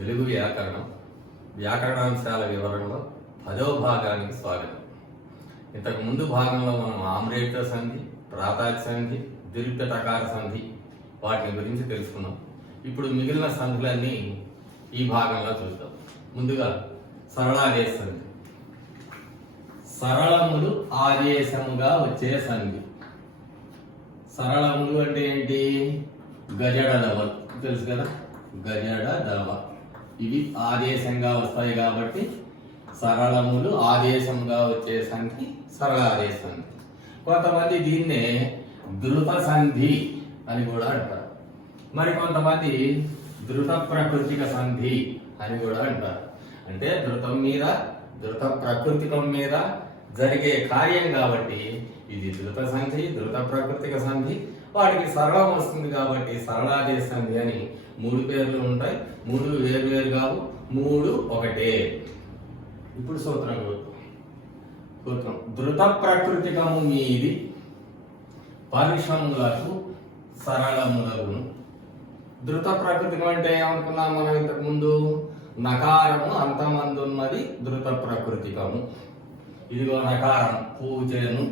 తెలుగు వ్యాకరణం వ్యాకరణాంశాల వివరణలో 10వ భాగానికి స్వాగతం. ఇంతకు ముందు భాగంలో మనం ఆమ్రేత సంధి, ప్రాతాక్ సంధి, దీర్ఘ టకార సంధి వాటిని గురించి తెలుసుకున్నాం. ఇప్పుడు మిగిలిన సంధులన్నీ ఈ భాగంలో చూద్దాం. ముందుగా సరళాదేశ సంధి. సరళములు ఆదేశముగా వచ్చే సంధి. సరళములు అంటే ఏంటి? గజడ దవలు తెలుసు కదా, గజడ దవ ఇవి ఆదేశంగా వస్తాయి కాబట్టి సరళములు ఆదేశంగా వచ్చే సంధి సరళాదేశ సంధి. కొంతమంది దీన్నే ధృత సంధి అని కూడా అంటారు. మరి కొంతమంది ధృత ప్రకృతిక సంధి అని కూడా అంటారు. అంటే ధృతం మీద, ధృత ప్రకృతికం మీద జరిగే కార్యం కాబట్టి ఇది ధృత సంధి, ధృత ప్రకృతిక సంధి. వాటికి సరళం వస్తుంది కాబట్టి సరళాదేశ సంధి అని 3 పేర్లు ఉంటాయి. 3 వేరు కావు, 3 ఒకటే. ఇప్పుడు సూత్రం ధృత ప్రకృతికము మీది పరుషములకు సరళములను. ధృత ప్రకృతికం అంటే ఏమనుకున్నాం మనం ఇంతకు ముందు? నకారము అంతమందున్నది ధృత ప్రకృతికము. ఇదిగో నకారం పూజను.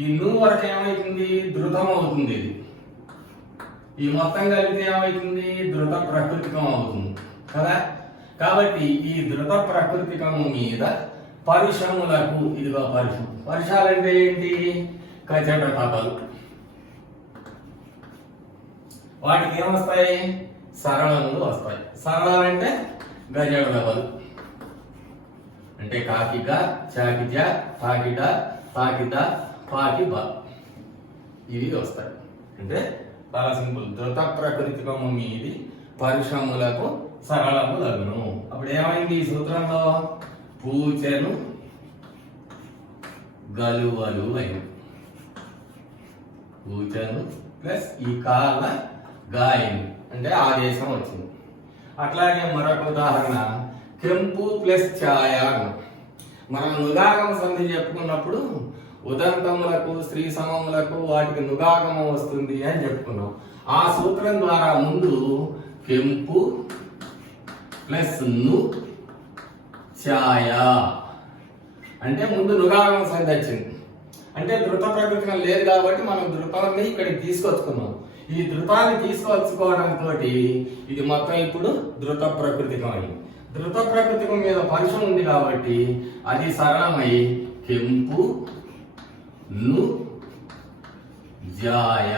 ఈ నువ్వు వరకు ఏమైతుంది? ధృతం అవుతుంది. ఇది ఈ మొత్తం కలిపితే ఏమైతుంది? ధృత ప్రకృతికం అవుతుంది కదా. కాబట్టి ఈ ధృత ప్రకృతికము మీద పరుషములకు, ఇదిగో పరుషం. పరుషాలంటే ఏంటి? కచట తపలు. వాటికి ఏమొస్తాయి? సరళములు వస్తాయి. సరళాలంటే గజడ దవలు. అంటే కాకిగ, చాకిజ, తాకిడ, తాకిద, పాకిబ ఇవి వస్తాయి. అంటే చాలా సింపుల్. ధృత ప్రకృతికము మీది పరుషములకు సరళములను. అప్పుడు ఏమైంది ఈ సూత్రంలో? పూచెను గలువలు అయింది. పూచెను ప్లస్ ఈ కాల గాయని అంటే ఆదేశం వచ్చింది. అట్లాగే మరొక ఉదాహరణ కెంపు ప్లస్ ఛాయ. మనం నుగాగమ సంధి చెప్పుకున్నప్పుడు ఉదంతములకు, స్త్రీ సమములకు వాటికి నుగాగమం వస్తుంది అని చెప్పుకున్నాం. ఆ సూత్రం ద్వారా ముందు కెంపు ప్లస్ ను ఛాయ అంటే ముందు నుగాగమ సంధి వచ్చింది. అంటే ధృత ప్రకృతికం లేదు కాబట్టి మనం ధృతాన్ని ఇక్కడికి తీసుకొచ్చుకున్నాం. ఈ ధృతాన్ని తీసుకొచ్చుకోవడంతో ఇది మొత్తం ఇప్పుడు ధృత ప్రకృతికం అయింది. ధృత ప్రకృతికం మీద పరుషం ఉంది కాబట్టి అది సరళమై కెంపు ను జాయ.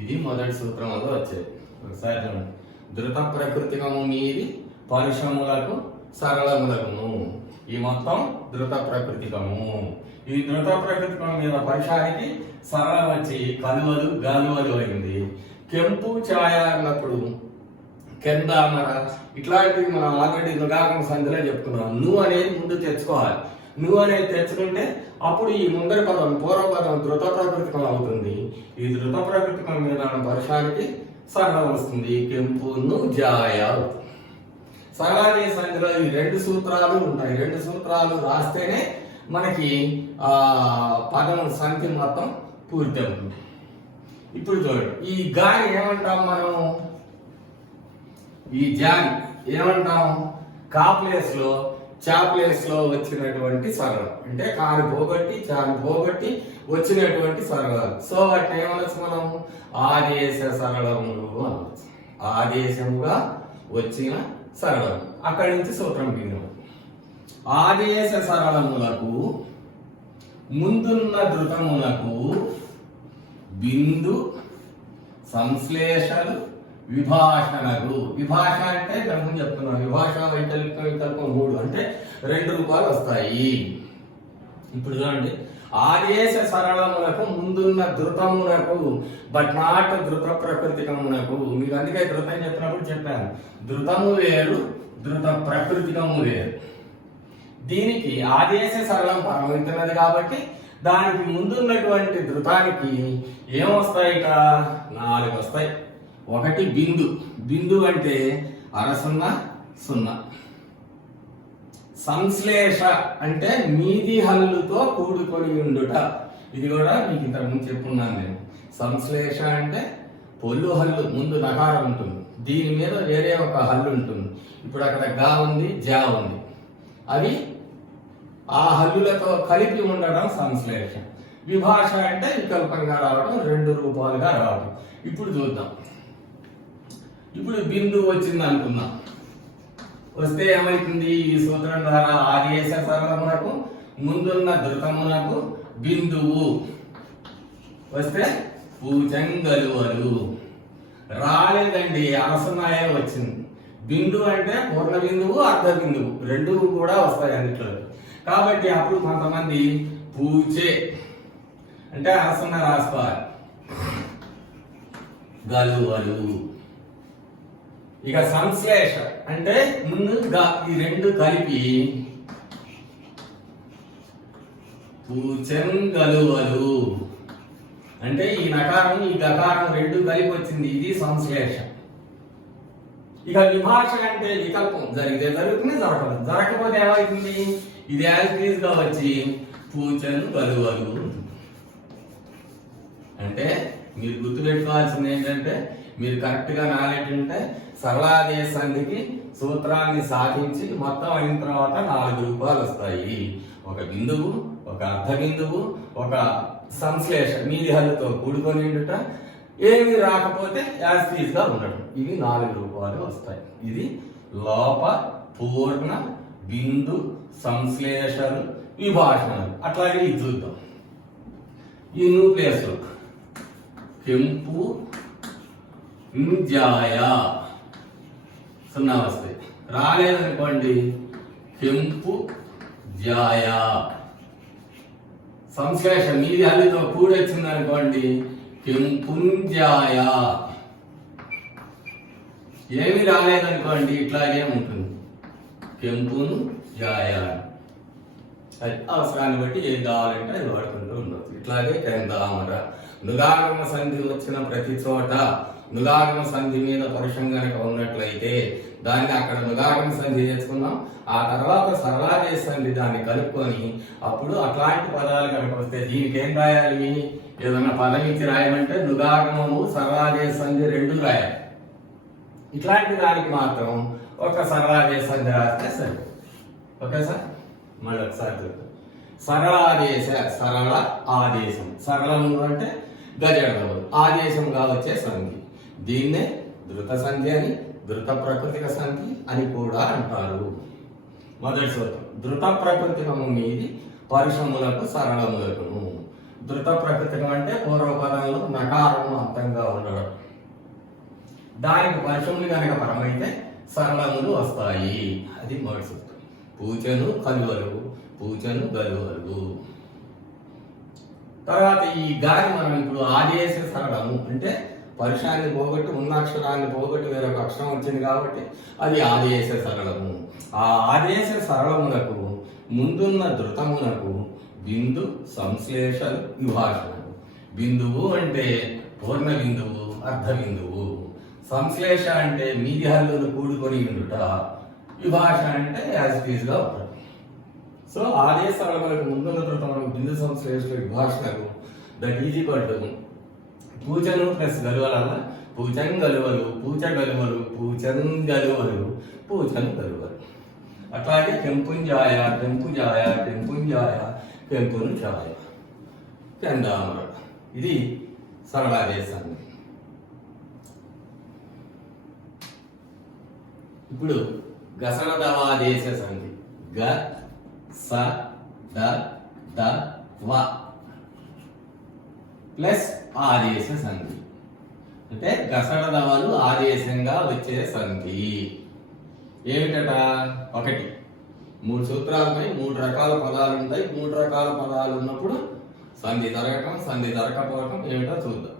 ఇది మొదటి సూత్రంలో వచ్చేది. ఒకసారి చూడండి. ధృత ప్రకృతికము మీది పరుషములకు సరళములకు. ఈ మొత్తం ధృత ప్రకృతికము. ఈ ధృత ప్రకృతికం మీద పరుషానికి సరళం వచ్చి కలువలు గాలువలు అయింది. కెంపు ఛాయ అన్నప్పుడు కింద మన ఇట్లాంటివి మనం ఆల్రెడీ నుగాగమ సంధిలో చెప్పుకున్నాం. నువ్వు అనేది ముందు తెచ్చుకోవాలి. నువ్వు అనేది తెచ్చుకుంటే అప్పుడు ఈ ముందరి పదం పూర్వపదం ధృత ప్రకృతికం అవుతుంది. ఈ ధృత ప్రకృతికం మీద పరుషానికి సరళం వస్తుంది. కెంపును జాయ. సరళాదేశ సంధిలో ఈ 2 సూత్రాలు ఉంటాయి. 2 సూత్రాలు రాస్తేనే మనకి పదం సంఖ్య మొత్తం పూర్తి అవుతుంది. ఇప్పుడు చూడండి, ఈ గాని ఏమంటాం మనం? ఈ జాని ఏమంటాం? కా ప్లేస్ లో చా ప్లేస్ లో వచ్చినటువంటి సరళం. అంటే కాని పోగొట్టి చాని పోగొట్టి వచ్చినటువంటి సరళాలు. సో వాటిని ఏమనొచ్చు మనం? ఆదేశ సరళములు అనవచ్చు. ఆదేశముగా వచ్చిన సరళం. అక్కడి నుంచి సూత్రం బిందు. ఆదేశ సరళములకు ముందున్న ధృతములకు బిందు సంశ్లేషలు విభాషణలు. విభాష అంటే మనం చెప్తున్నాం. విభాష వైకల్పం వికల్పం 3 అంటే 2 రూపాలు వస్తాయి. ఇప్పుడు చూడండి, ఆదేశ సరళములకు ముందున్న ధృతమునకు బట్ నాట్ ధృత ప్రకృతికమునకు. మీకు అందుకే ధృతం చెప్పినప్పుడు చెప్పాను, ధృతము వేరు, ధృత ప్రకృతికము వేరు. దీనికి ఆదేశ సరళం పరమితున్నది కాబట్టి దానికి ముందున్నటువంటి ధృతానికి ఏమొస్తాయిట? 4 వస్తాయి. ఒకటి బిందు. బిందు అంటే 0.0 0. సంశ్లేష అంటే మీది హల్లుతో కూడుకొని ఉండుట. ఇది కూడా మీకు ఇంతకు ముందు చెప్పున్నాను నేను. సంశ్లేష అంటే పొల్లు హల్లు ముందు నకారం ఉంటుంది, దీని మీద వేరే ఒక హల్లు ఉంటుంది. ఇప్పుడు అక్కడ గా ఉంది, జా ఉంది. అవి ఆ హల్లులతో కలిపి ఉండడం సంశ్లేష. విభాష అంటే వికల్పంగా రావడం, రెండు రూపాలుగా రావడం. ఇప్పుడు చూద్దాం. ఇప్పుడు బిందువు వచ్చింది అనుకుందాం. వస్తే ఏమైతుంది? ఈ సూత్రం ద్వారా ఆదేశ సరళమునకు ముందున్న ధృతమునకు బిందువు వస్తే పూచంగలువలు. రాలేదండి, అవసరమాయే వచ్చింది. బిందువు అంటే పూర్ణ బిందువు, అర్ధ బిందువు రెండు కూడా వస్తాయి అన్నిట్లో. కాబట్టి అప్పుడు కొంతమంది పూచే అంటే అవసరం రాసుకోవాలి, గలువలు. ఇక సంశ్లేష అంటే ముందు ఈ రెండు కలిపి పూచంగలువలు అంటే ఈ నకారం ఈ గకారం రెండు కలిపి వచ్చింది, ఇది సంశ్లేష. ఇక విభాష అంటే వికల్పం, జరిగితే జరుగుతుంది, జరగదు. జరగకపోతే ఏమవుతుంది? ఇది యాజ్ గా వచ్చి పూచను గలువలు. అంటే మీరు గుర్తుపెట్టుకోవాల్సింది ఏంటంటే, మీరు కరెక్ట్ గా నాలెడ్జ్ ఉంటే సరళాదేశ సంధికి సూత్రాన్ని సాధించి మొత్తం అయిన తర్వాత 4 రూపాలు వస్తాయి. ఒక బిందువు, ఒక అర్ధ బిందువు, ఒక సంశ్లేష మీది హల్లుతో కూడుకొని ఉండుట, ఏమి రాకపోతే యాజ్ గా ఉండటం. ఇవి 4 రూపాలు వస్తాయి. ఇది లోప, పూర్ణ, బిందు, సంశ్లేషలు, విభాషణలు. అట్లాగే ఇది చూద్దాం. ఈ న్యూక్లియస్ లో కెంపు జాయ 0 వస్తాయి. రాలేదనుకోండి కెంపు జాయ. సంశ్లేష మీది హల్లుతో కూడొచ్చింది అనుకోండి కెంపుంజాయ. ఏమి రాలేదనుకోండి ఇట్లాగే ఉంటుంది, కెంపును జాయ. అది అవసరాన్ని బట్టి ఏది కావాలంటే అది వాడుకుంటూ ఉండవచ్చు. ఇట్లాగే కెందామర. నుగాగమ సంధి వచ్చిన ప్రతి చోట నుగాగమ సంధి మీద పరుషం గనక ఉన్నట్లయితే దాన్ని అక్కడ నుగాగమ సంధి తెచ్చుకున్నాం. ఆ తర్వాత సరళాదేశ సంధి దాన్ని కలుపుకొని అప్పుడు అట్లాంటి పదాలు కనుక వస్తే దీనికి ఏం రాయాలి? ఏదన్నా పదం ఇచ్చి రాయమంటే నుగాగమము, సరళాదేశ సంధి రెండు రాయాలి. ఇట్లాంటి దానికి మాత్రం ఒక సరళాదేశ సంధి రాస్తే సరే. ఓకే సార్, మళ్ళీ ఒకసారి చూద్దాం. సరళాదేశ, సరళ ఆదేశం. సరళము అంటే గజడదవులు, ఆదేశంగా వచ్చే సంధి. దీన్నే ధృత సంధి అని, ధృత ప్రకృతిక సంధి అని కూడా అంటారు. మొదటి సూత్రం, ధృత ప్రకృతికము మీది పరుషములకు సరళములకును. ధృత ప్రకృతికం అంటే పూర్వపదంలో నకారము అంతంగా ఉండడం. దానికి పరుషములు కనుక పరమైతే సరళములు వస్తాయి. అది మొదటి సూత్రం. పూచను కలువలు, పూచను గలువలు. తర్వాత ఈ గాలి మనం ఇప్పుడు ఆదేశ సరళము అంటే పరుషాన్ని పోగొట్టి ఉన్న అక్షరాన్ని పోగొట్టి వేరొక అక్షరం వచ్చింది కాబట్టి అది ఆదేశ సరళము. ఆ ఆదేశ సరళమునకు ముందున్న ధృతమునకు బిందు, సంశ్లేషలు, విభాషణలు. బిందువు అంటే పూర్ణ బిందువు, అర్ధ బిందువు. సంశ్లేష అంటే మీది హల్లులు కూడుకొని ఉండుట. విభాష అంటే యాజ్ గా ఉండటం. సో ఆదేశ సరళములకు ముందున్న ధృతమునకు బిందు, సంశ్లేషలు, విభాషణలు దట్ ఈజ్ ఈక్వల్ టు పూచను ప్లస్ గలువల పూచన్ గలువలు, పూచ గలువలు, పూచన్ గలువలు, పూచన్ గలువలు. అట్లాగే కెంపుంజాయ, టెంపుజాయ, టెంపుంజాయ, పెంపును ఛాయ, కెందామర. ఇది సరళాదేశాన్ని. ఇప్పుడు గసన దవాదేశ సంధి. గ స ద ద వ ప్లస్ ఆదేశ సంధి. అంటే గసడ దవాలు ఆదేశంగా వచ్చే సంధి. ఏమిటట? ఒకటి, 3 సూత్రాలపై 3 రకాల పదాలు ఉంటాయి. 3 రకాల పదాలు ఉన్నప్పుడు సంధి జరగటం, సంధి జరగకపోవటం ఏమిటో చూద్దాం.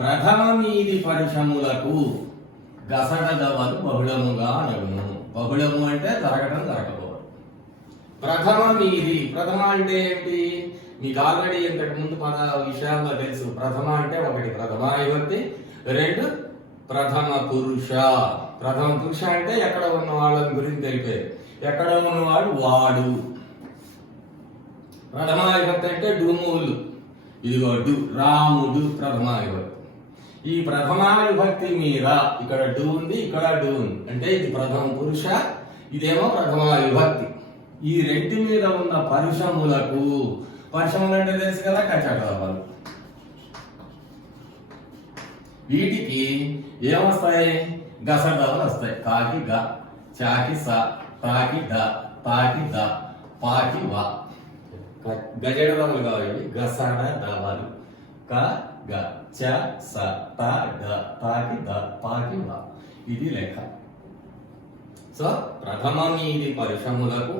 ప్రథమ మీది పరుషములకు గసడ దవలు బహుళముగా నడుము. బహుళము అంటే జరగటం, జరగకపోవడం. ప్రథమ మీది, ప్రథమ అంటే ఏంటి? మీకు ఆల్రెడీ ఇంతకు ముందు మన విషయాల్లో తెలుసు. ప్రథమ అంటే 1 ప్రథమ విభక్తి, 2 ప్రథమ పురుష. ప్రథమ పురుష అంటే ఎక్కడ ఉన్న వాళ్ళని గురించి తెలిపేది. ఎక్కడ ఉన్నవాడు వాడు. ప్రథమ విభక్తి అంటే డుములు. ఇదిగో డు, రాముడు ప్రథమ విభక్తి. ఈ ప్రథమా విభక్తి మీద ఇక్కడ డు ఉంది, ఇక్కడ డు ఉంది. అంటే ఇది ప్రథమ పురుష, ఇదేమో ప్రథమా విభక్తి. ఈ రెంటి మీద ఉన్న పరుషములకు, పరుషములు అంటే తెలుసు కదా, కచటవాలు. వీటికి ఏమొస్తాయి? గసడలు వస్తాయి. కాకి గ, చాకి స, తాకి ద, తాకి ద, పాకి వ. గజడదములు కావాలి. గసడ దవలు. క గ, చ స, త ద, తాకి ద, పాకి వ. ఇది లెక్క. సో ప్రథమ మీది పరుషములకు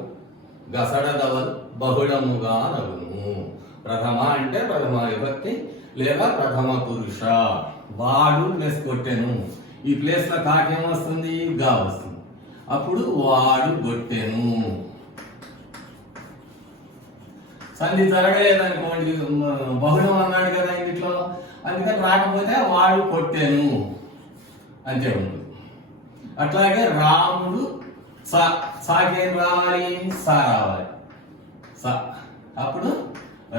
గసడదవలు బహుళముగా నగును. ప్రథమ అంటే ప్రథమ విభక్తి లేదా ప్రథమ పురుష. వాడు ప్లస్ కొట్టెను, ఈ ప్లేస్ లో కాకేమొస్తుంది? గా వస్తుంది. అప్పుడు వాడు కొట్టెను. సంధి జరగలేదనుకోండి, బహుళం అన్నాడు కదా ఇంట్లో, అందుకని రాకపోతే వాడు కొట్టెను అంతే ఉంటుంది. అట్లాగే రాముడు సాకేం రావాలి? సా రావాలి. స అప్పుడు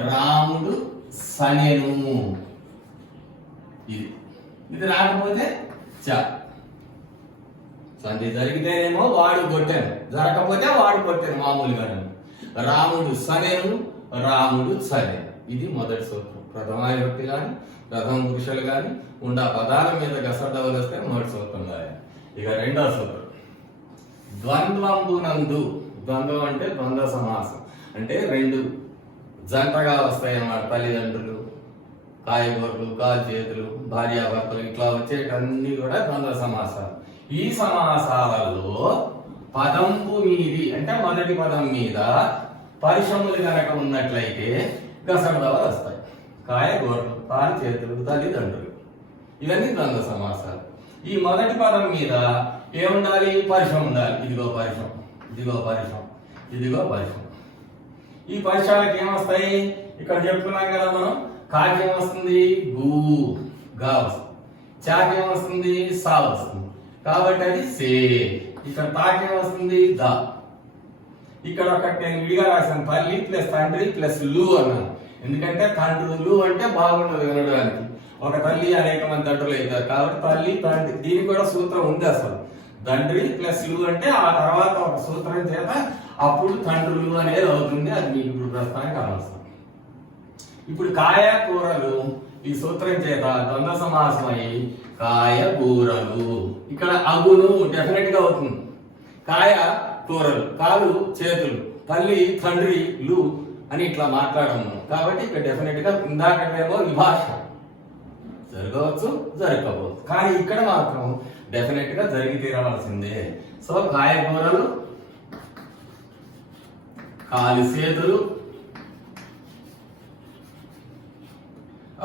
రాముడు సనెను. ఇది రాకపోతే చ. సంధి జరిగితేనేమో వాడు కొట్టాను, జరగకపోతే వాడు కొట్టాను. మామూలుగా రాముడు సనెను, రాముడు సనెను. ఇది మొదటి సూత్రం. ప్రథమ విభక్తి కానీ ప్రథమ పురుషులు కానీ ఉండ పదాల మీద గసడవలు వస్తే మొదటి సూత్రం రాయాలి. ఇక రెండవ సూత్రం ద్వంద్వంబునందు. ద్వంద్వం అంటే ద్వంద్వ సమాసం, అంటే రెండు జంటగా వస్తాయి అన్నమాట. తల్లిదండ్రులు, కాయగూరలు, కాలు చేతులు, భార్యాభర్తలు ఇట్లా వచ్చేటన్నీ కూడా ద్వంద్వ సమాసాలు. ఈ సమాసాలలో పదంపు మీది అంటే మొదటి పదం మీద పరిశ్రమలు కనుక ఉన్నట్లయితే గసడదవలు వస్తాయి. కాయగూరలు, కాలు చేతులు, తల్లిదండ్రులు, ఇవన్నీ ద్వంద్వ సమాసాలు. ఈ మొదటి పదం మీద ఏముండాలి? పరిశ్రమ ఉండాలి. ఇదిగో పరిశ్రమ, ఇదిగో పరిశ్రమ, ఇదిగో పరిశ్రమ. ఈ పరిశ్రమలకు ఏమొస్తాయి? ఇక్కడ చెప్పుకున్నాం కదా మనం. కాకేమొస్తుంది? గు, గా వస్తుంది. చాకేమొస్తుంది? సా వస్తుంది. కాబట్టి అది సే. ఇక్కడ తాకేమొస్తుంది? ద. ఇక్కడ ఒకటి నేను విడిగా రాశాను, తల్లి ప్లస్ తండ్రి ప్లస్ లు అన్నాను. ఎందుకంటే తండ్రులు అంటే బాగున్నది వినడానికి. ఒక తల్లి అనేక మంది తండ్రులు అవుతారు కాబట్టి తల్లి తండ్రి, దీనికి కూడా సూత్రం ఉంది అసలు. తండ్రి ప్లస్ లు అంటే ఆ తర్వాత ఒక సూత్రం చేత అప్పుడు తండ్రులు అనేది అవుతుంది. అది మీకు ఇప్పుడు ప్రస్తుతానికి అనవసరం. ఇప్పుడు కాయ కూరలు ఈ సూత్రం చేత ద్వంద్వ సమాసం అయి కాయ కూరలు. ఇక్కడ అగును డెఫినెట్ గా అవుతుంది. కాయ కూరలు, కాలు చేతులు, తల్లి తండ్రి లు అని ఇట్లా మాట్లాడము. కాబట్టి ఇక్కడ డెఫినెట్ గా ఇందాకేమో విభాష జరగవచ్చు, జరగకపోవచ్చు. కానీ ఇక్కడ మాత్రం డెఫినెట్ గా జరిగి తీరవలసిందే. సో కాయగూరలు, కాలి చేతులు.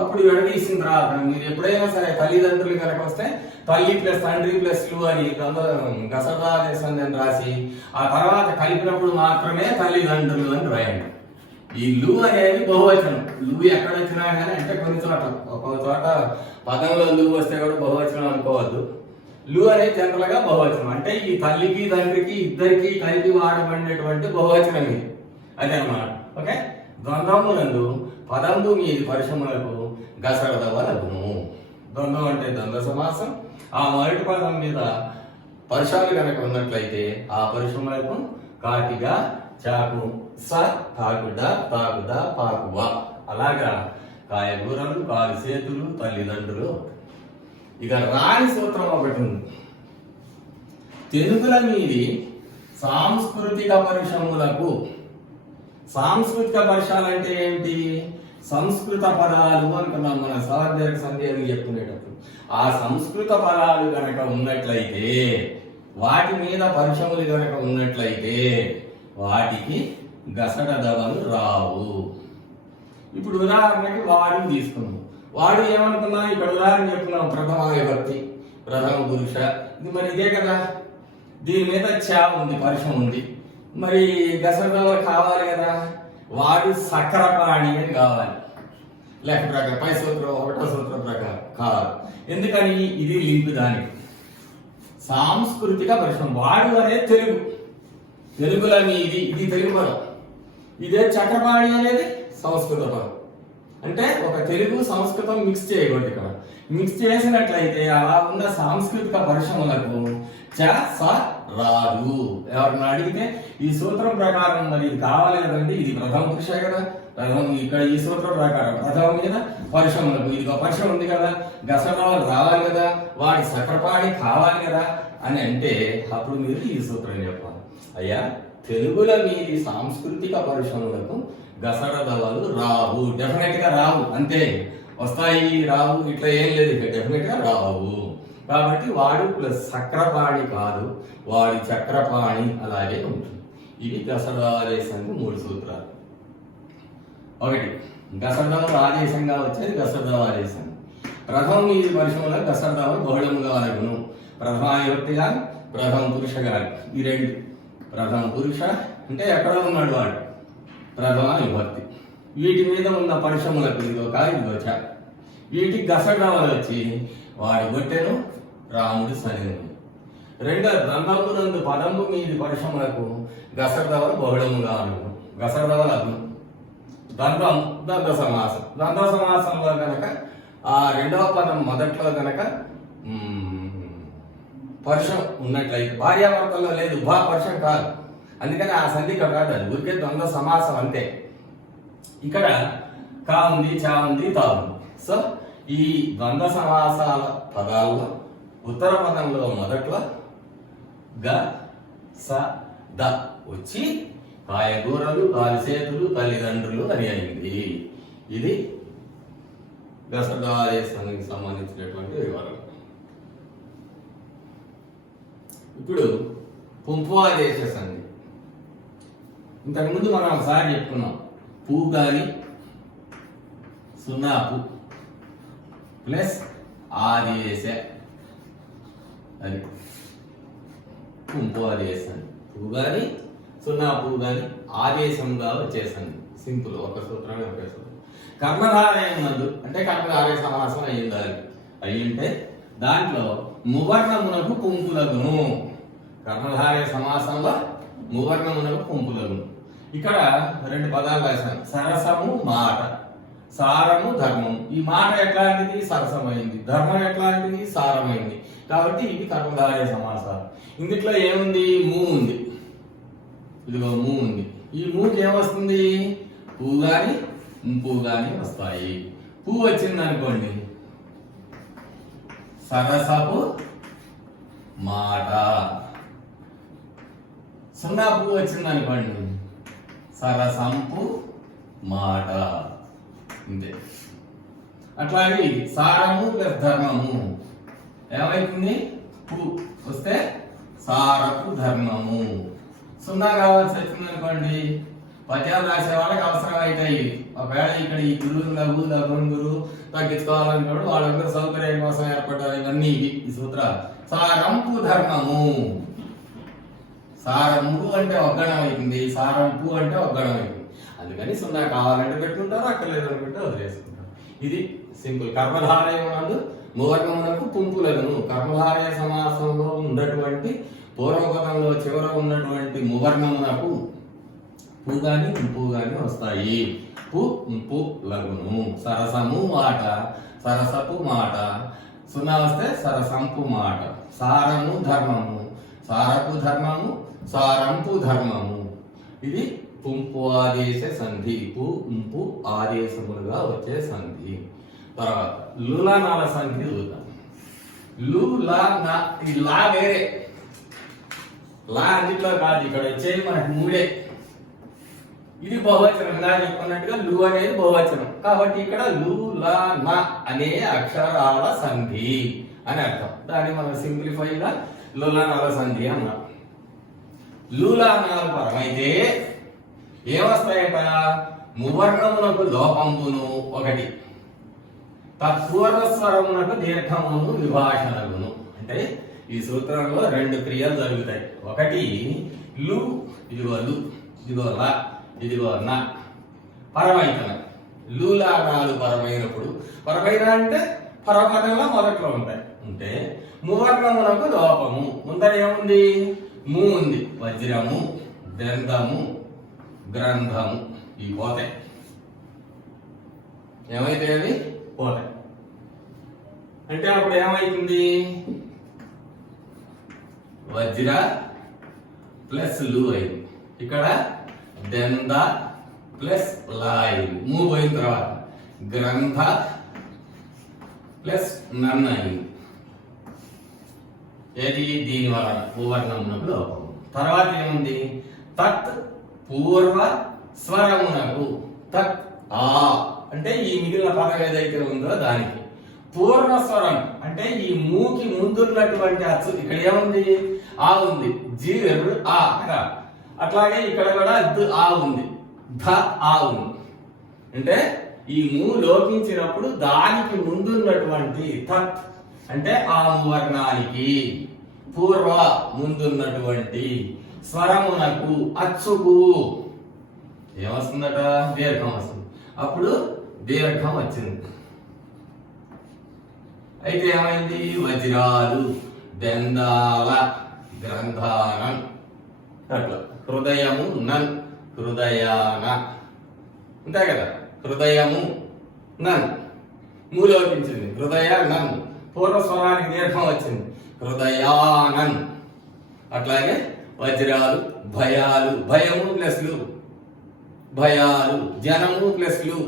అప్పుడు విడదీసిన తర్వాత మీరు ఎప్పుడైనా సరే తల్లిదండ్రులు కనుక వస్తే తల్లి ప్లస్ తండ్రి ప్లస్ లు అని గసడాదేశం అని రాసి ఆ తర్వాత కలిపినప్పుడు మాత్రమే తల్లిదండ్రులు అని రాయండి. ఈ లు అనేది బహువచనం. లు ఎక్కడ వచ్చినా కానీ, అంటే కొన్ని చోట్ల ఒక్కొక్క చోట పదంలో లు వస్తే కూడా బహువచనం అనుకోవద్దు. లు అనేది జనరల్ గా బహువచనం. అంటే ఈ తల్లికి తండ్రికి ఇద్దరికి కలిపి వాడబడినటువంటి బహువచనం ఇది. అదే అన్నమాట. ఓకే. ద్వంద్వమునందు పదంబు మీది పరిశ్రమలకు గసడదవలగును. ద్వంద్వం అంటే ద్వంద్వ సమాసం. ఆ మొదటి పదం మీద పరుషాలు కనుక ఉన్నట్లయితే ఆ పరిశ్రమలకు కాకిగా, చాకు స, తాకుడ, తాకుద, పాకువ. అలాగా కాయగూరలు, కాలు చేతులు, తల్లిదండ్రులు. ఇక రాని సూత్రం ఒకటి ఉంది. తెలుగుల మీది సాంస్కృతిక పరిశ్రమలకు. సాంస్కృతిక పరుషాలు అంటే ఏంటి? సంస్కృత పదాలు అనుకున్నాం మన సార్వత్రిక సంధి అని చెప్పుకునేటప్పుడు. ఆ సంస్కృత పదాలు కనుక ఉన్నట్లయితే, వాటి మీద పరుషములు కనుక ఉన్నట్లయితే వాటికి గసడదవలు రావు. ఇప్పుడు ఉదాహరణకి వాడు తీసుకున్నాం. వాడు ఏమనుకున్నా, ఇక్కడ ఉదాహరణ చెప్పుకున్నాం, ప్రథమ విభక్తి, ప్రథమ పురుష. ఇది మరి ఇదే కదా. దీని మీద చా ఉంది, పరుషం ఉంది. మరి గసడదవలు కావాలి కదా. వాడు సకరపాణి అని కావాలి. లెక్క ప్రకారం పై సూత్రం ఒకటో సూత్రం ప్రకారం కావాలి. ఎందుకని? ఇది లింక్ దానికి. సాంస్కృతిక పరుషం. వాడు అనేది తెలుగు, తెలుగుల మీది, ఇది తెలుగు పదం. ఇదే చక్రపాణి అనేది సంస్కృత పదం. అంటే ఒక తెలుగు సంస్కృతం మిక్స్ చేయకూడదు. ఇక్కడ మిక్స్ చేసినట్లయితే అలా ఉన్న సాంస్కృతిక పరిశ్రమలకు చ స రాదు. ఎవరిని అడిగితే ఈ సూత్రం ప్రకారం మరి ఇది కావాలి కదండి, ఇది ప్రథమ పురుషే కదా, ప్రథమం ఇక్కడ ఈ సూత్రం ప్రకారం ప్రథమ మీద పరిశ్రమలకు ఇది ఒక పరిశ్రమ ఉంది కదా, గసడాలు రావాలి కదా, వాడి సకరపాణి కావాలి కదా అని అంటే అప్పుడు మీరు ఈ సూత్రం చెప్పాలి. అయ్యా తెలుగులో మీది సాంస్కృతిక పరిశ్రమలకు గసడదవలు రావు, డెఫినెట్ గా రావు, అంతే. వస్తాయి రావు ఇట్లా ఏం లేదు, ఇక డెఫినెట్ గా రావు. కాబట్టి వాడు ప్లస్ సక్రపాణి కాదు, వాడి చక్రపాణి అలాగే ఉంటుంది. ఇవి గసడాదేశానికి 3 సూత్రాలు. ఒకటి గసడదవలు ఆదేశంగా వచ్చేది గసడదవాదేశం. ప్రథమం ఈ పరిశ్రమలో గసడదవలు బహుళముగా అనగును. ప్రథమ విభక్తి గాని ప్రథమ పురుష గాని ఈ రెండు. ప్రథమ పురుష అంటే ఎక్కడ ఉన్నాడు వాడు, ప్రథమ విభక్తి. వీటి మీద ఉన్న పరిశ్రమలకు ఇదిగో కా ఇదిగో చ. వీటికి గసడదవలు వచ్చి వాడి గొట్టెను రాముడు సనిను. రెండో ద్వంద్వమునందు పదంబు మీది పరిశ్రమలకు గసడదవలు బహుళముగా అనగును. గసడదవలు అగును. ద్వంద్వం ద్వంద్వ సమాసం. ద్వంద్వ సమాసంలో గనక ఆ రెండవ పదం మొదట్లో గనక పరుషం ఉన్నట్లయితే, భార్యాభర్తల్లో లేదు, పరుషం కాదు, అందుకని ఆ సంధి ఇక్కడ కాదు, అది ఊరికే ద్వంద్వ సమాసం అంతే. ఇక్కడ కా ఉంది, చా ఉంది, తా ఉంది. సో ఈ ద్వంద్వ సమాసాల పదాల్లో ఉత్తర పదంలో మొదట్లో గ స ద వచ్చి కాయగూరలు, కాలిసేతులు, తల్లిదండ్రులు అని అయింది. ఇది గసడాదేశానికి సంబంధించినటువంటి వివరణ. ఇప్పుడు పుంపు ఆదేశ సంధి. ఇంతకుముందు మనం ఒకసారి చెప్పుకున్నాం, పూ గాని సున్నాపు ప్లస్ ఆదేశ, అది పుంపు ఆదేశం. పూ గాని సున్నాపు గాని ఆదేశంగా వచ్చేసింది. సింపుల్, ఒక సూత్రమే ఒకే సూత్రం. కర్మధారయం నందు అంటే కర్మధారయ సమాసం అయ్యింటే దాంట్లో మువర్ణమునకు పుంపులగును. కర్మధారయ సమాసంలో మువర్ణమునకు పుంపులగును. ఇక్కడ 2 పదాలు రాశాను, సరసము మాట, సారము ధర్మం. ఈ మాట ఎట్లాంటిది, సరసమైంది. ధర్మం ఎట్లాంటిది, సారమైంది. కాబట్టి ఇవి కర్మధారయ సమాసాలు. ఇందులో ఏముంది, మూ ఉంది, ఇదిగో మూ ఉంది. ఈ మూకి ఏమొస్తుంది, పూ గాని ఇంపూ గాని వస్తాయి. పూ వచ్చింది అనుకోండి సరసపు మాట, సున్నా పూ వచ్చింది అనుకోండి సరసంపు మాట, అంతే. అట్లాగే సారము ప్లస్ ధర్మము ఏమైతుంది, పూ వస్తే సారపు ధర్మము. సున్నా కావాల్సి వచ్చింది అనుకోండి పద్యాలు రాసే వాళ్ళకి అవసరం అవుతాయి. ఒకవేళ ఇక్కడ ఈ గురువు లఘు లఘుంగురు తగ్గించుకోవాలనుకోడు, వాళ్ళందరూ సౌకర్యం కోసం ఏర్పడ్డారు. ఇవన్నీ ఇవి ఈ సూత్రాలు. సారంపు ధర్మము, సారంపు అంటే ఒగ్గడం అవుతుంది, సారంపు అంటే ఒగ్గడం అవుతుంది. అందుకని సున్నా కావాలంటే పెట్టుకుంటారు, అక్కర్లేదు అనుకుంటే వదిలేసుకుంటారు. ఇది సింపుల్. కర్మధారయమునందు మువర్ణమునకు పుంపులను. కర్మధారయ సమాసంలో ఉన్నటువంటి పూర్వపదంలో చివర ఉన్నటువంటి మువర్ణమునకు పూ గాని ఇంపు గాని వస్తాయి. పు ఇంపు లగును. సరసము మాట, సరసపు మాట. సున్నా వస్తే సరసంపు మాట. సారము ధర్మము, సారపు ధర్మము, సారంపు ధర్మము. ఇది పుంపు ఆదేశ సంధి. పు ఇంపు ఆదేశములుగా వచ్చే సంధి. తర్వాత లులనాల సంధి చూద్దాం. లు లా నా, ఈ లా వేరే, లా అన్నిట్లో కాదు, ఇక్కడ వచ్చేది మనకు 3. ఇది బహువచనంగా చెప్పుకున్నట్టుగా లు అనేది బహువచనం కాబట్టి ఇక్కడ లు లా నా అనే అక్షరాల సంధి అని అర్థం. దాన్ని మనం సింప్లిఫైగా లులనాల సంధి అన్నాం. లులనాలు పరమైతే ఏమొస్తాయట, మువర్ణమునకు లోపంబును 1, తత్పూర్వస్వరమునకు దీర్ఘమును విభాషణగును. అంటే ఈ సూత్రంలో 2 క్రియలు జరుగుతాయి. ఒకటి లు, ఇదిగో లు, ఇదిగో లా, ఇదిగో నా పరమైతన. లూలానాలు పరమైనప్పుడు, పరమైన అంటే పరపదంలో మొదట్లో ఉంటాయి. అంటే మువర్ణమునకు లోపము. ముందర ఏముంది, మూ ఉంది. వజ్రము, గ్రంథము, గ్రంథము ఇవి పోతాయి. ఏమైతే అవి పోతాయి. అంటే అప్పుడు ఏమైతుంది? వజ్ర ప్లస్ లు అయింది. ఇక్కడ దెంద ప్లస్ లా అయింది. మూవ్ అయిన తర్వాత గ్రంథ ప్లస్ నన్ను అయింది. ఏది? దీని వలన భూవర్ణమునకు లోపం. తర్వాత ఏముంది? తత్ పూర్వ స్వరమునకు. తత్ ఆ అంటే ఈ మిగిలిన పదం ఏదైతే ఉందో దానికి పూర్వస్వరం అంటే ఈ మూకి ముందున్నటువంటి అచ్చు. ఇక్కడ ఏముంది? ఆ ఉంది. జీరు ఆ. అట్లాగే ఇక్కడ కూడా ఆ ఉంది. ధ ఆ ఉంది. అంటే ఈ మూ లోపించినప్పుడు దానికి ముందున్నటువంటి తత్ అంటే ఆ వర్ణానికి పూర్వ ముందున్నటువంటి స్వరమునకు అచ్చుకు ఏమొస్తుందట? దీర్ఘం వస్తుంది. అప్పుడు దీర్ఘం వచ్చింది. అయితే ఏమైంది? వజ్రాలు, దెందాల, గ్రంథానం అట్లా. హృదయము నన్, హృదయాన ఉంటాయి కదా. హృదయము నన్ మూలోపించింది. హృదయ నన్ పూర్వస్వరానికి దీర్ఘం వచ్చింది. హృదయానన్. అట్లాగే వజ్రాలు, భయాలు, భయము ప్లస్లు, భయాలు, జనము ప్లస్లు,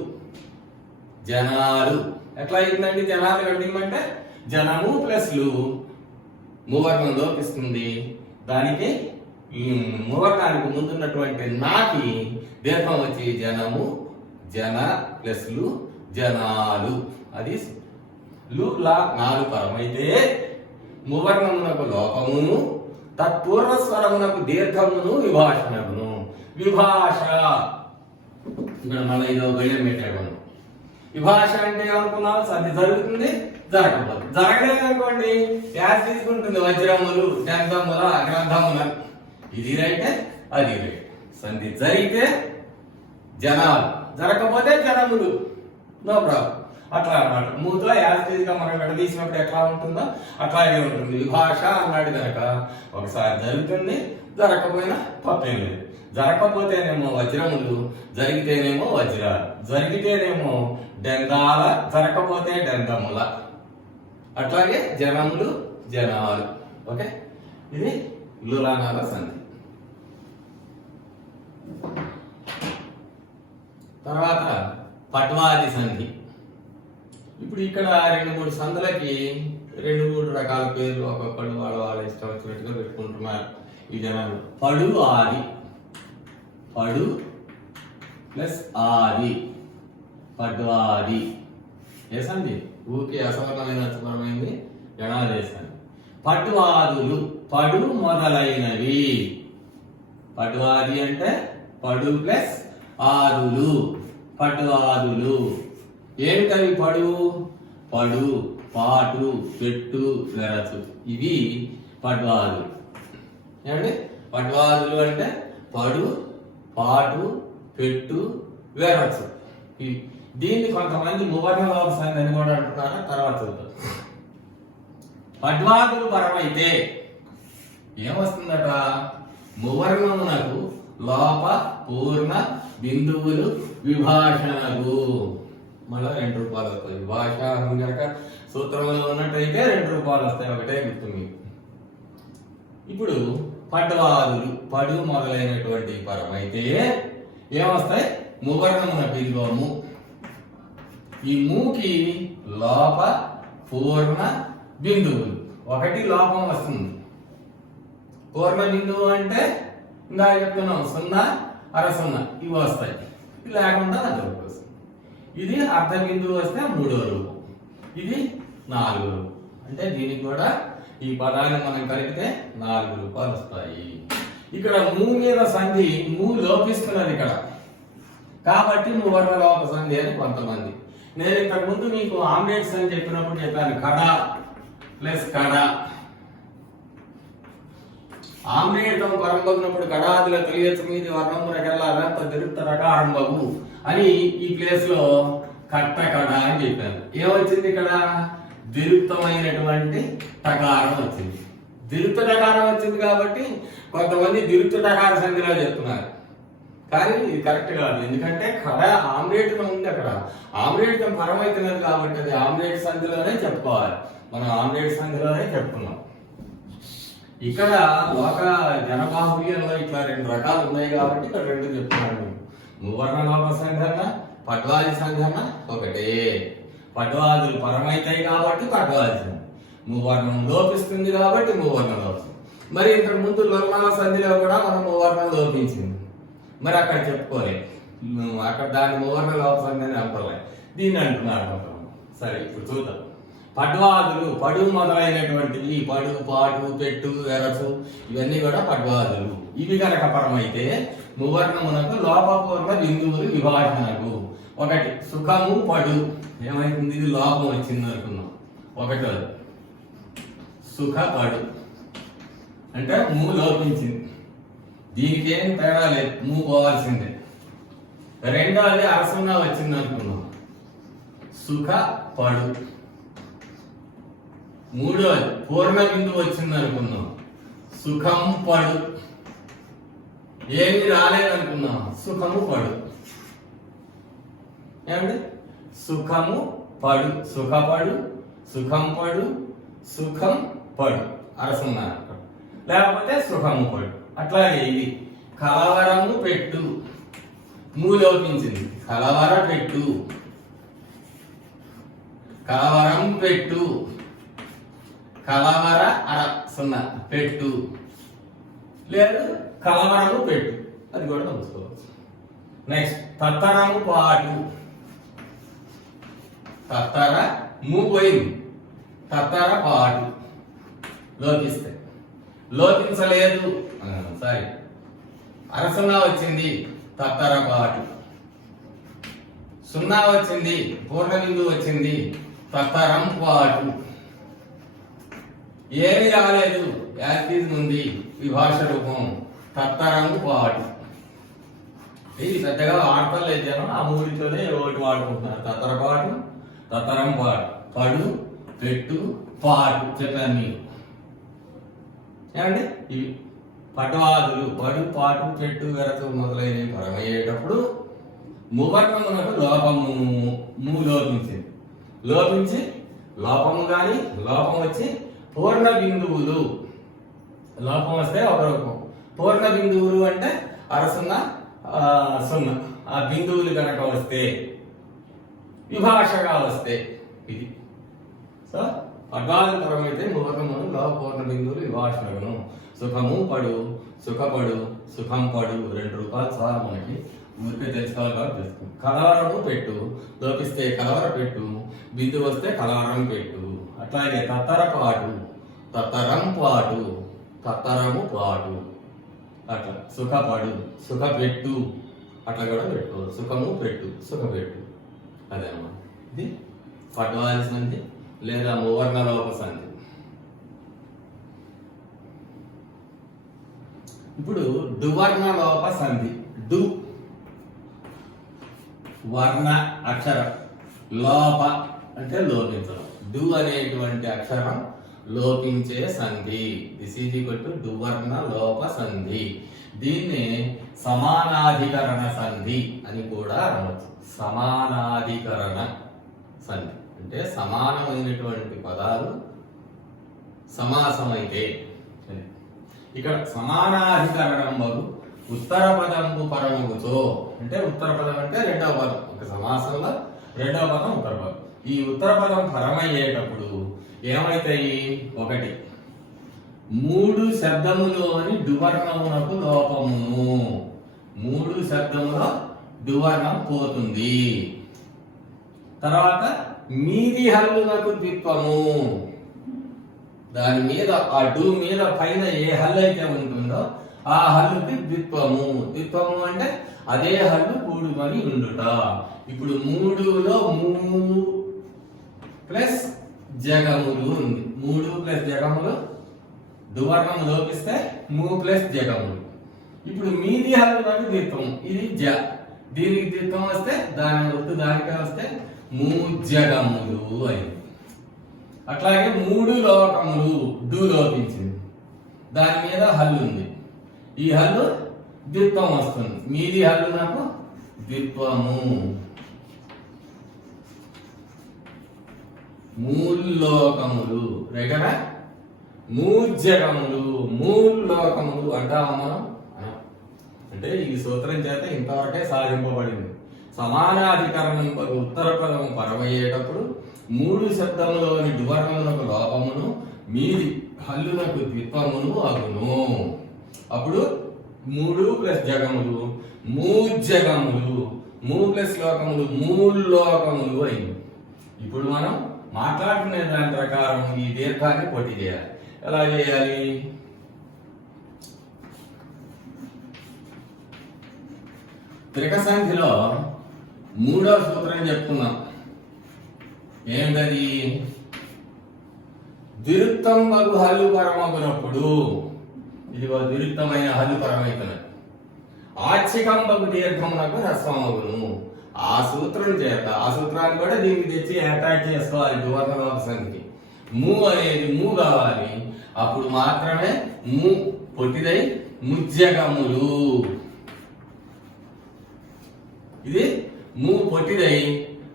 జనాలు. ఎట్లా అయిందండి? జనాలు కడిమంటే జనము ప్లస్లు మూవర్ణం లోపిస్తుంది. దానికి మూవర్ణానికి ముందున్నటువంటి నాకి దీర్ఘం వచ్చి జనము, జన ప్లస్లు, జనాలు. అది లు లా నాలు పరమైతే మూవర్ణమునకు లోపమును తత్పూర్వస్వరమునకు దీర్ఘమును విభాషణమును. విభాష ఇక్కడ మన ఇదో గణ్యం పెట్టాడు. విభాష అంటే ఏమనుకున్నాం? సంధి జరుగుతుంది, జరగకపోతుంది. జరగలేదు అనుకోండి యాస్ తీసుకుంటుంది. వజ్రములు, గ్రంథముల, గ్రంథముల. ఇది రైటే, అది రైట్. సంధి జరిగితే జనాలు, జరగకపోతే జనములు. No problem. అట్లా అన్నమాట. మూతో యాస్టీగా మనం విడదీసినప్పుడు ఎట్లా ఉంటుందో అట్లాగే ఉంటుంది. విభాష అన్నాడు కనుక ఒకసారి జరుగుతుంది, జరగకపోయినా తప్పేం లేదు. జరగకపోతేనేమో వజ్రములు, జరిగితేనేమో వజ్రాలు, జరిగితేనేమో డెందాల, జరగకపోతే డెందముల. అట్లాగే జనములు, జనాలు. ఓకే, ఇది లులానాల సంధి. తర్వాత పట్వాది సంధి. ఇప్పుడు ఇక్కడ 2-3 సందులకి 2-3 రకాల పేర్లు ఒక్కొక్కడు వాళ్ళ ఇష్టం వచ్చినట్టుగా పెట్టుకుంటున్నారు ఈ జనాలు. పడు ఆది, పడు ప్లస్ ఆది, పడ్వాది. ఏ సంధి? ఊకే అసవర్ణమైన అసవర్ణమైంది జనాలు చేశాను. పడ్వాదులు, పడు మొదలైనవి. పడ్వాది అంటే పడు ప్లస్ ఆదులు, పడ్వాదులు. ఏమిటవి? పడు, పడు, పాటు, పెట్టు, వెరచు. ఇవి పడ్వాదులు. ఏమండి? పడ్వాదులు అంటే పడు, పాటు, పెట్టు, వెరచు. దీన్ని కొంతమంది మువర్ణ లోపసంధి అని కూడా అంటున్నారు. తర్వాత చూద్దాం. పడ్వాదులు పరమైతే ఏమొస్తుందట? మువర్ణమునకు లోప పూర్ణ బిందువులు విభాషణకు. మళ్ళా 2 రూపాయలు వస్తాయి. విభాష కనుక సూత్రంలో ఉన్నట్టయితే 2 రూపాయలు వస్తాయి. ఒకటే గుర్తు మీకు. ఇప్పుడు పడ్వాదులు, పడు మొదలైనటువంటి పరమైతే ఏమొస్తాయి? మువర్ణమున బిందువు. ఈ మూకి లోప పూర్ణ బిందువులు. ఒకటి లోపం వస్తుంది. పూర్ణ బిందువు అంటే ఇందా చెప్తున్నాం 0, అర 0 ఇవి వస్తాయి. ఇది లేకుండా అది వస్తుంది. ఇది అర్ధ బిందువు వస్తే 3వ రూపం, ఇది 4వ రూపం. అంటే దీనికి కూడా ఈ పదాన్ని మనం కలిపితే 4 రూపాయలు వస్తాయి. ఇక్కడ మూ మీద సంధి, మూ లోపిస్తున్నది ఇక్కడ కాబట్టి మువర్ణ లోప సంధి అని కొంతమంది. నేను ఇంతకు ముందు మీకు ఆమ్లెట్స్ అని చెప్పినప్పుడు చెప్పాను. కడ ప్లస్ కడ. ఆమ్లేటం పరంబగినప్పుడు కడాదుల తెలియచ్చు మీది వర్ణమునకెళ్ళాలంత తిరుత్త రకారంభవు అని ఈ ప్లేస్ లో కట్ట కడ అని చెప్పాను. ఏమొచ్చింది ఇక్కడ? దిరుక్తమైనటువంటి టకారం వచ్చింది. దిరుక్త టకారం వచ్చింది కాబట్టి కొంతమంది దిరుక్త టకార సంధిలో చెప్తున్నారు. కానీ ఇది కరెక్ట్ కాదు. ఎందుకంటే కడ ఆమ్లెట్గా ఉంది, అక్కడ ఆమ్లెట్ పరమైతున్నది కాబట్టి అది ఆమ్లెట్ సంధిలోనే చెప్పుకోవాలి. మనం ఆమ్లెట్ సంధిలోనే చెప్పుకున్నాం. ఇక్కడ ఒక జనబాహుళ్యంలో ఇట్లా 2 రకాలు ఉన్నాయి కాబట్టి ఇక్కడ 2 చెప్తున్నాను. మువర్ణ లోప సంఘటన, పట్వాది సంఘటన ఒకటే. పట్వాదులు పరమైతాయి కాబట్టి పట్వాది సంఘటన, మువర్ణం లోపిస్తుంది కాబట్టి మువర్ణం లోపిస్తుంది. మరి ఇంతకు ముందు లోకాల సంధిలో కూడా మనం మువర్ణం లోపించింది, మరి అక్కడ చెప్పుకోలేదు. అక్కడ దాన్ని మువర్ణ లోప సంధి అని అనుకోలేదు, దీన్ని అంటున్నారు. సరే, ఇప్పుడు చూద్దాం. పడ్వాదులు, పడు మొదలైనటువంటివి, పడు, పాటు, పెట్టు, ఎరసు, ఇవన్నీ కూడా పడ్వాదులు. ఇవి కనుక పరమైతే మువర్ణమునకు లోపపూర్ణ బిందువులు విభాషణకు. ఒకటి సుఖము పడు, ఏమైతుంది? ఇది లోపం వచ్చింది అనుకున్నాం. ఒకటో సుఖ పడు అంటే లోపించింది, దీనికి ఏం తేడా లేదు, పోవాల్సిందే. రెండోది అరసున్నా వచ్చింది అనుకున్నాం, సుఖ పడు. మూడోది పూర్ణ బిందువు వచ్చింది అనుకున్నాం, సుఖం పడు. ఏమి రాలేదనుకున్నాం, సుఖము పడు. ఏమండి? సుఖము పడు, సుఖపడు, సుఖం పడు, సుఖం పడు, అరసున్నా. లేకపోతే సుఖము పడు. అట్లాగే ఇది కలవరము పెట్టు, లోపించింది, కలవర పెట్టు, కలవరం పెట్టు, కలవర సున్నా పెట్టు, లేదు కలవరము పెట్టు, అది కూడా తెలుసుకోవచ్చు. నెక్స్ట్ తత్తరము పాటు, తత్తర పోయింది, తత్తర పాటు లోపిస్తే, లోపించలేదు సారీ అరసున్నా వచ్చింది, తత్తర పాటు. సున్నా వచ్చింది, పూర్ణ బిందువు వచ్చింది, తత్తరం పాటు. ఏమి రాలేదు, యాజ్ ఉంది, విభాష రూపం, తత్తరం పాటు. ఇది పెద్దగా వాడతలేదు, ఆ మూడితోనే ఒకటి వాడుకుంటున్నారు. తత్తర పాటు, తత్తరం పాటు, పడు, పెట్టు, పాటు చెప్పాను మీకు. ఏమండి? ఇవి పటవాదులు, పడు, పాటు, పెట్టు, వెరతు మొదలైనవి పరమయ్యేటప్పుడు మువర్ణమునకు లోపము లోపించింది. లోపించి లోపము కానీ లోపం వచ్చి పూర్ణ బిందువులు, లోపం వస్తే ఒక రూపం. పూర్ణ బిందువులు అంటే అరసున్నా సున్నా, ఆ బిందువులు కనుక వస్తే, విభాషగా వస్తే ఇది. సో పద్వాది పరమైతే మువర్ణమును పూర్ణ బిందువులు విభాషణను. సుఖము పడు, సుఖపడు, సుఖం పడు 2 రూపాయలు చాలా మనకి ఊరికే తెలుసుకోవాలి కాబట్టి తెలుసుకుంటాం. కలవరము పెట్టు, లోపిస్తే కలవర పెట్టు, బిందు వస్తే కలవరం పెట్టు. అట్లాగే తత్తర పాటు, తత్తరం పాటు, తత్తరము పాటు. అట్లా సుఖపడు, సుఖ పెట్టు, అట్లా కూడా పెట్టు. సుఖము పెట్టు, సుఖ పెట్టు. అదే అమ్మా, ఇది పట్వాది సంధి లేదా మువర్ణ లోప సంధి. ఇప్పుడు డువర్ణ లోప సంధి. డు వర్ణ అక్షరం, లోప అంటే లోపించడం. డు అనేటువంటి అక్షరం లోపించే సంధి. దిస్ ఈజ్ ఈక్వల్ టు డువర్ణ లోప సంధి. దీన్ని సమానాధికరణ సంధి అని కూడా అనవచ్చు. సమానాధికరణ సంధి అంటే సమానమైనటువంటి పదాలు సమాసమైతే. ఇక్కడ సమానాధికరణం వగు ఉత్తర పదము పరముతో, అంటే ఉత్తర పదం అంటే రెండవ పదం, ఒక సమాసంలో రెండవ పదం ఉత్తర పదం. ఈ ఉత్తర పదం పరమయ్యేటప్పుడు ఏమైతాయి? ఒకటి 3 శబ్దములోని డువర్ణమునకు లోపమును. 3 శబ్దములో డువర్ణం పోతుంది. తర్వాత మీది హల్లునకు ద్విత్వము. దాని మీద ఆ డు మీద పైన ఏ హల్లు అయితే ఉంటుందో ఆ హల్లుకి ద్విత్వము. ద్విత్వము అంటే అదే హల్లు కూడుకొని ఉండుట. ఇప్పుడు 3లో 3 ప్లస్ జగములు ఉంది. 3 ప్లస్ జగములు, డువర్ణము లోపిస్తే 3 ప్లస్ జగములు. ఇప్పుడు మీది హల్లునకు ద్విత్వం, ఇది జ. దీనికి ద్విత్వం వస్తే దాని వద్దు, దానికే వస్తే మూజగములు అయింది. అట్లాగే 3 లోకములు, డు లోపించింది, దాని మీద హల్లు ఉంది. ఈ హల్లు ద్విత్వం వస్తుంది. మీది హల్లు నాకు ద్విత్వము. మూల్లోకములు రైటరా, మూజ్జగములు, మూల్లోకములు అంటామా మనం? అంటే ఈ సూత్రం చేత ఇంతవరకే సాధింపబడింది. సమానాధికరణం ఉత్తర పదము పరమయ్యేటప్పుడు మూడు శబ్దములోని డువర్ణములకు లోపమును మీది హల్లునకు ద్విత్వమును అగును. అప్పుడు మూడు ప్లస్ జగములు మూజ్జగములు, మూ ప్లస్ లోకములు మూల్లోకములు అయింది. ఇప్పుడు మనం మాట్లాడుకునే దాని ప్రకారం ఈ దీర్ఘాన్ని పొట్టి చేయాలి. ఎలా చేయాలి? త్రిక సంఖ్యలో మూడవ సూత్రం చెప్తున్నాం. ఏంటది? దిరుత్తం బగు హల్లు పరమగునప్పుడు, ఇదిగో దిరుత్తమైన హల్లు పరమైతున్నది. ఆచ్చికం బగు దీర్ఘమునకు హ్రస్వమగును. ఆ సూత్రం చేత, ఆ సూత్రాన్ని కూడా దీనికి తెచ్చి అటాచ్ చేసుకోవాలి. దువర్ణలోక సంఖ్య మూ అనేది మూ కావాలి. అప్పుడు మాత్రమే మూ పొట్టిదై ముజ్జగములు. ఇది మూ పొట్టిదై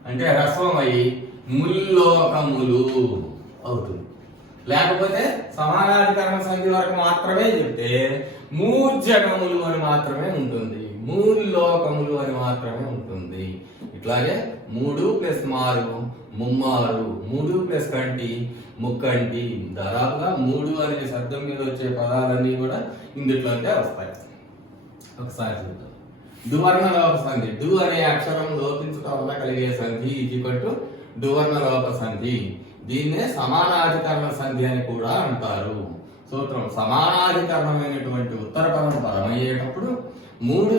అంటే హ్రస్వమై ముల్లోకములు అవుతుంది. లేకపోతే సమానాధికరణ సంధి వరకు మాత్రమే చెప్తే మూర్జగములు అని మాత్రమే ఉంటుంది, మూల్లోకములు అని మాత్రమే ఉంటుంది. ఇట్లాగే 3 + 6 ముమ్మారు, 3 + కంటి ముక్కంటి. దాదాపుగా 3 అనే శబ్దం మీద వచ్చే పదాలన్నీ కూడా ఇందులోనే వస్తాయి. ఒకసారి చూద్దాం. డువర్ణ లోప సంధి. డు అనే అక్షరం లోపించడం వల్ల కలిగే సంధి డువర్ణ లోప సంధి. దీన్నే సమానాధికరణ సంధి అని కూడా అంటారు. సూత్రం: సమానాధికరణమైనటువంటి ఉత్తర పదం పరమయ్యేటప్పుడు మూడు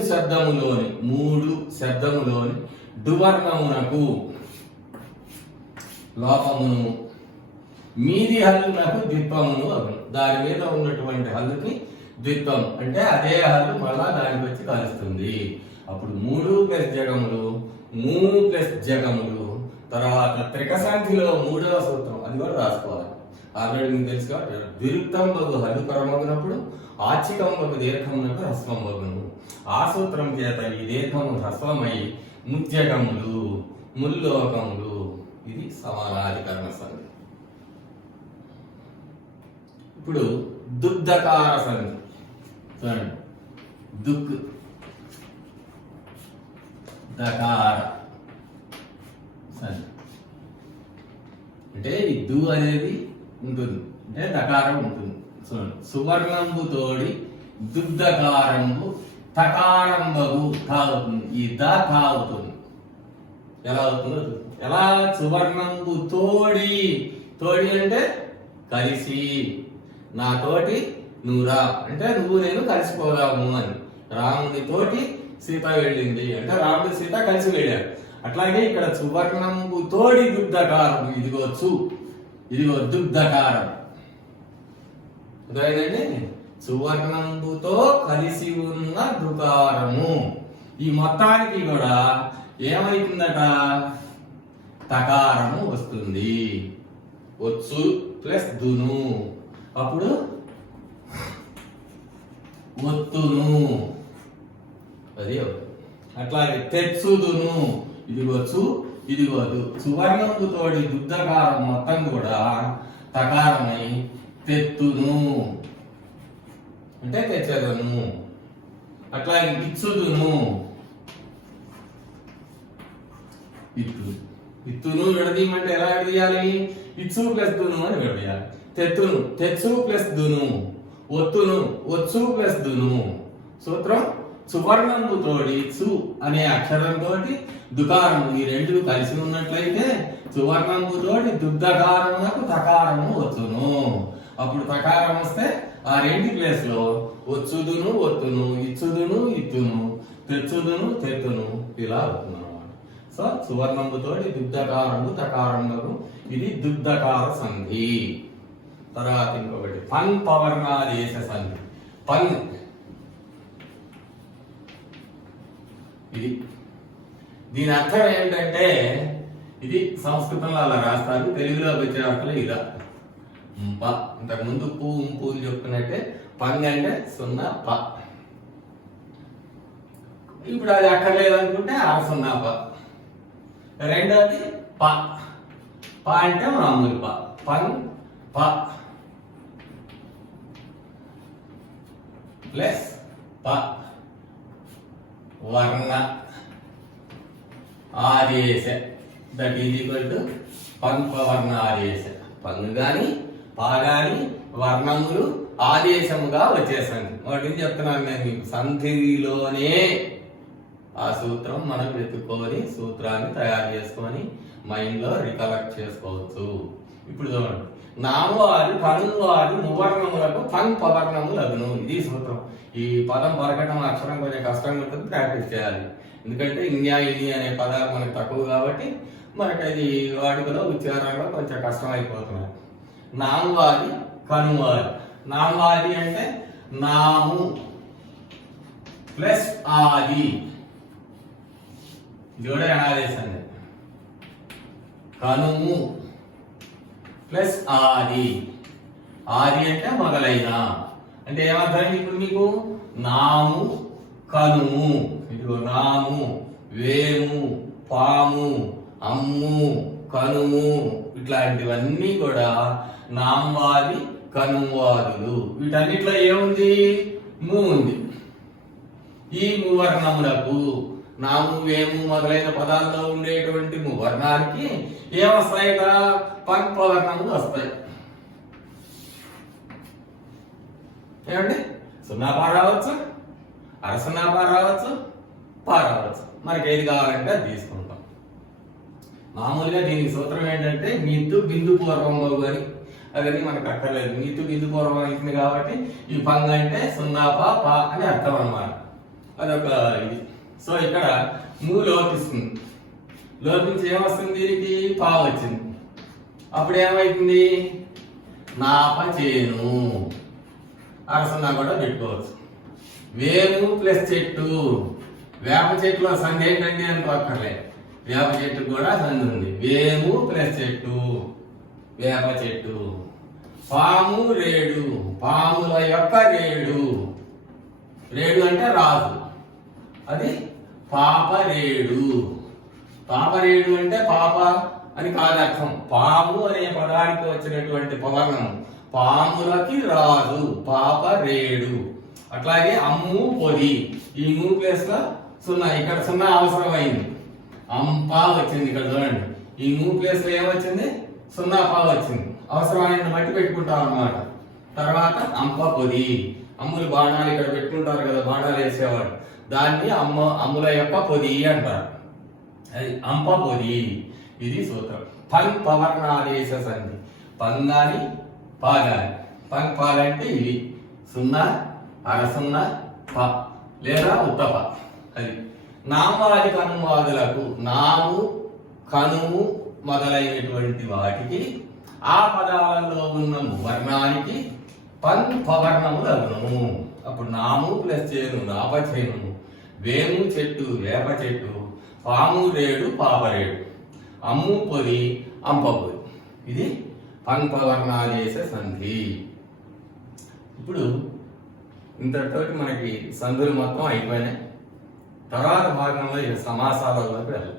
శబ్దములోని డువర్ణమునకు లోపమును మీది హల్లునకు ద్విత్వమును అగును. దాని మీద ఉన్నటువంటి హల్లుకి ద్విత్వం అంటే అదే హల్లు మళ్ళా దానికి వచ్చి కలుస్తుంది. అప్పుడు 3 + జగములు, మూ + జగములు. తర్వాత త్రిక సంఖ్యలో మూడవ సూత్రం, అది కూడా రాసుకోవాలి. ఆల్రెడీ మీకు తెలుసు కాబట్టి ద్విరుత్తం బగు హల్లు పరమగునప్పుడు ఆచికం బగు దీర్ఘమునకు హ్రస్వం బగును. ఆ సూత్రం చేత ఈ దీర్ఘము హ్రస్వమై ముజ్జగములు ముల్లోకములు. ఇది సమానాధికరణ సంధి. ఇప్పుడు దుగ్ధకార సంధి చూడండి. దుక్ దకార సంధి అంటే ఈ దు అనేది ఉంటుంది, అంటే దకారం ఉంటుంది. చూడండి. సువర్ణంబు తోడి దుగ్ధకారంబు తకారంబగు కావుతుంది. ఈ ద కావుతుంది. ఎలా అవుతుందో ఎలా? సువర్ణంబు తోడి, తోడి అంటే కలిసి, నాతోటి నువ్వు రా అంటే నువ్వు నేను కలిసిపోదాము అని. రాముని తోటి సీత వెళ్ళింది అంటే రాముడు సీత కలిసి వెళ్ళారు. అట్లాగే ఇక్కడ సువర్ణంబు తోడి దుగ్ధకారం. ఇదిగో దుగ్ధకారం అదేనండి. సువర్ణంబుతో కలిసి ఉన్న దుకారము. ఈ మొత్తానికి కూడా ఏమైతుందట? తకారము వస్తుంది. వచ్చు ప్లస్ దును, అప్పుడు ఒత్తును. అది అట్లాగే తెచ్చుదును. ఇదిగొచ్చు ఇదిగోదు. సువర్ణంబు తోడి దుగ్ధకారం మొత్తం కూడా తకారమై తెత్తును అంటే తెచ్చదను. అట్లాగే ఇచ్చుదును, ఇత్తును విడదీయమంటే ఎలా విడదీయాలి? ఇచ్చు ప్లస్ దును అని విడదీయాలి. తెత్తును తెచ్చు ప్లస్ దును, ఒత్తును ఒచ్చు ప్లస్ దును. సూత్రం: సువర్ణంబు తోడి సు అనే అక్షరంతో దుకారము, ఈ రెండు కలిసి ఉన్నట్లయితే సువర్ణంబు తోడి దుగ్ధకారమునకు తకారము వచ్చును. అప్పుడు తకారం వస్తే ఆ రెండు ప్లేస్ లో వచ్చుదును ఒత్తును, ఇచ్చుదును ఇత్తును, తెచ్చుదును తెత్తును ఇలా అవుతుంది అన్నమాట. సో సువర్ణంబు తోడి దుగ్ధకారము తకారములకు ఇది దుగ్ధకార సంధి. తర్వాత ఇంకొకటి పన్ పవర్ణాదేశ సంధి. పన్ ఇది దీని అర్థం ఏంటంటే, ఇది సంస్కృతంలో అలా రాస్తారు, తెలుగులోకి వచ్చే అర్థం ఇలా. ఇంతకు ముందు పూలు చెప్పుకున్నట్టే పన్ అంటే 0 ప. ఇప్పుడు అది అక్కర్లేదు అనుకుంటే అరసున్నా ప. రెండోది ప. ప అంటే మామూలు ప. పన్ ప ప్లస్ ప వర్ణ ఆదేశ దట్ ఈజ్ ఈక్వల్ టు పంప వర్ణ ఆదేశ. పంగు గాని పా గాని వర్ణములు ఆదేశముగా వచ్చేసండి. వాటిని చెప్తున్నాను నేను మీకు. సంధిలోనే ఆ సూత్రం మనం వెతుక్కొని సూత్రాన్ని తయారు చేసుకొని మైండ్ లో రికలెక్ట్ చేసుకోవచ్చు. ఇప్పుడు చూడండి, నామవారి కనువారి మువర్ణములకు పంపవర్ణములగును. ఇది సూత్రం. ఈ పదం పలకటం అక్షరం కొంచెం కష్టంగా ఉంటుంది, ప్రాక్టీస్ చేయాలి. ఎందుకంటే ఇంగ్యా ఇని అనే పదాలు మనకు తక్కువ కాబట్టి మనకి అది వాడుకలో ఉచ్చారణలో కొంచెం కష్టం అయిపోతున్నాయి. నామవారి కనువారి. నామవారి అంటే నాము ప్లస్ ఆది జోడే ఆదేశండి. కనుము ప్లస్ ఆది. ఆది అంటే మొదలైన. అంటే ఏమర్థమైంది ఇప్పుడు మీకు? నాము కనుము. ఇదిగో నాము, వేము, పాము, అమ్ము, కనుము ఇట్లాంటివన్నీ కూడా నామవాది కనువాదులు. వీటన్నిటిలో ఏముంది? ము ఉంది. ఈ మువర్ణములకు నాము, వేము మొదలైన పదాల్లో ఉండేటువంటి మువర్ణానికి ఏమొస్తాయట? పంపవర్ణములు వస్తాయి. ఏమండి? సున్నా పా రావచ్చు, అరసున్నా పా రావచ్చు, పా రావచ్చు. మనకి ఏది కావాలంటే అది తీసుకుంటాం. మామూలుగా దీనికి సూత్రం ఏంటంటే మిత్తు బిందు పూర్వము అని. అవన్నీ మనకు అక్కర్లేదు. మిత్తు బిందు పూర్వం అవుతుంది కాబట్టి ఈ పంగ అంటే సున్నా పా అని అర్థం అన్నమాట. అదొక ఇది. సో ఇక్కడ మూ లోపిస్తుంది. లోపించి ఏమొస్తుంది? దీనికి పా వచ్చింది. అప్పుడు ఏమైతుంది? నాప చేను. అరసున్నా కూడా పెట్టుకోవచ్చు. వేము ప్లస్ చెట్టు. వేప చెట్టులో సంధి ఏంటండి అనుకోక్కర్లే. వేప చెట్టు కూడా సంధి ఉంది. వేము ప్లస్ చెట్టు, వేప చెట్టు. పాము రేడు. పాముల యొక్క రేడు. రేడు అంటే రాజు. అది పాపరేడు. పాపరేడు అంటే పాప అని కాదు అర్థం. పాము అనే పదానికి వచ్చినటువంటి పవర్ణం. పాములకి రాజు పాపరేడు. అట్లాగే అమ్ము పొది. ఈ మూ ప్లేస్ లో సున్నా. ఇక్కడ సున్నా అవసరమైంది. అంపా వచ్చింది. ఇక్కడ చూడండి, ఈ మూ ప్లేస్ లో ఏమొచ్చింది? సున్నా పా వచ్చింది. అవసరమైన బట్టి పెట్టుకుంటాం అన్నమాట. తర్వాత అంప పొది. అమ్ములు బాణాలు ఇక్కడ పెట్టుకుంటారు కదా, బాణాలు వేసేవాడు. దాన్ని అమ్ముల యొక్క పొది అంటారు. అది అంప పొది. ఇది సూత్రం. పన్ పవర్ణాదేశ సంధి. పంగాని పాగాని. పన్ పాలంటే ఇవి సున్నా, అరసున్నా, ప లేదా ఉత్తప. అది నామాది కనువాదులకు నాము, కనుము మొదలైనటువంటి వాటికి ఆ పదాలలో ఉన్న వర్ణానికి పన్ పవర్ణములగును. అప్పుడు నాము ప్లస్ చేను నాప చేను, వేము చెట్టు వేప చెట్టు, పాము రేడు పాపరేడు, అమ్ము పొది అంప పొది. ఇది పంపవర్ణాదేశ సంధి. ఇప్పుడు ఇంతటితోటి మనకి సంధులు మొత్తం అయిపోయినాయి. తర్వాత భాగంలో సమాసాలలోకి వెళ్ళాలి.